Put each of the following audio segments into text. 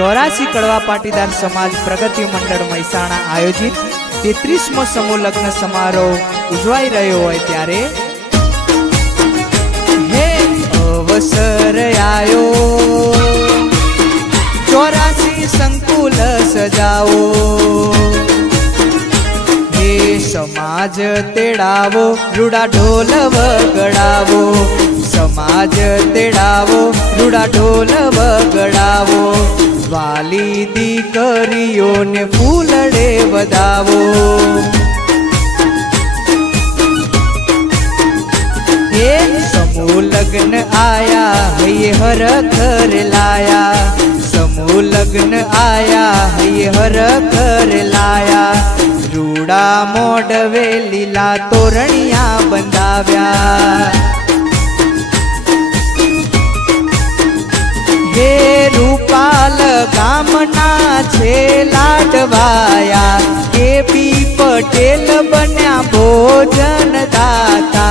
84 कड़वा पाटीदार समाज प्रगति मंडल महेसाणा आयोजित 33मो समूह लग्न समारोह उजवाई रह्यो होय त्यारे हे अवसर आयो 84 संकुल सजाओ हे समाज तेड़ावो रूड़ा ढोल वगड़ावो समाज तेड़ावो रूड़ा ढोल वगड़ावो वाली दीकरीओ ने फूलड़े वधावो हे समूह लग्न आया ये हर घर लाया समूह लग्न आया ये हर घर लाया रूड़ा मोडवे लीला तोरणिया बंधाव्या हे रूपाल गामना छे लाडवाया के बी पटेल बन्या भोजन दाता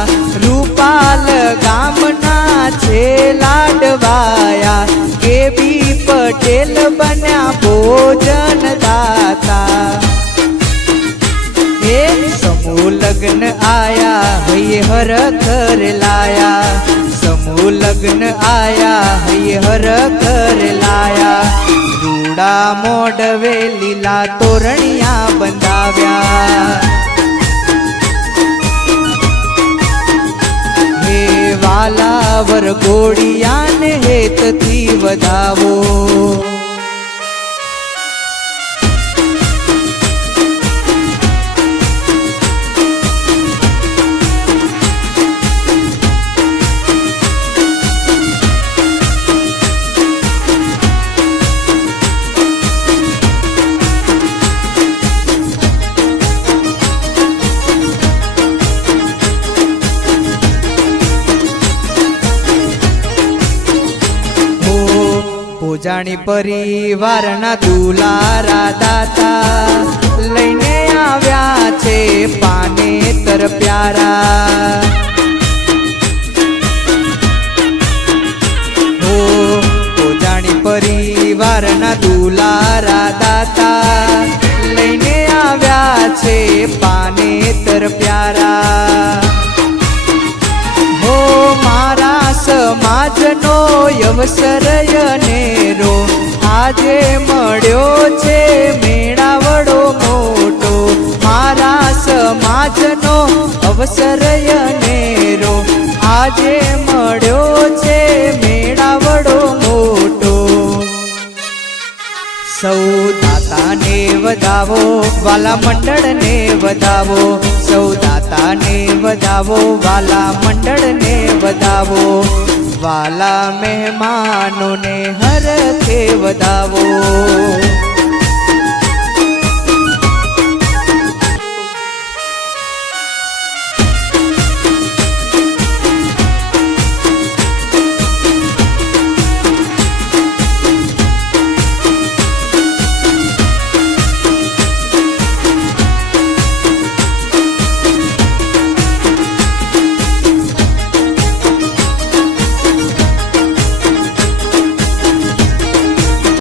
रूपाल गामना छे लाडवाया के बी पटेल बन्या भोजन दाता हे समूह लग्न आया ये हर घर लाया समूह लग्न आया ये हर घर लाया रूड़ा मोडवे लीला तोरणिया बंधाव्या हे वाला वरगोड़िया ने हेत थी वधावो जानी परिवार ना दुलारा दाता लईने आव्या छे पाने तर प्यारा हो जानी परिवार ना दुलारा दाता लईने आव्या छे पाने तर प्यारा हो मारा समाजनो अवसर नेरो आजे मळ्यो छे मेळावड़ो मोटो मारा समाजनो अवसर नेरो आजे मळ्यो छे मेळावड़ो मोटो सौ दाता ने वधावो वाला मंडल ने वधावो सौ दाता ने वधावो वाला मंडल ने वधावो वाला मेहमानों ने हर के वधावो।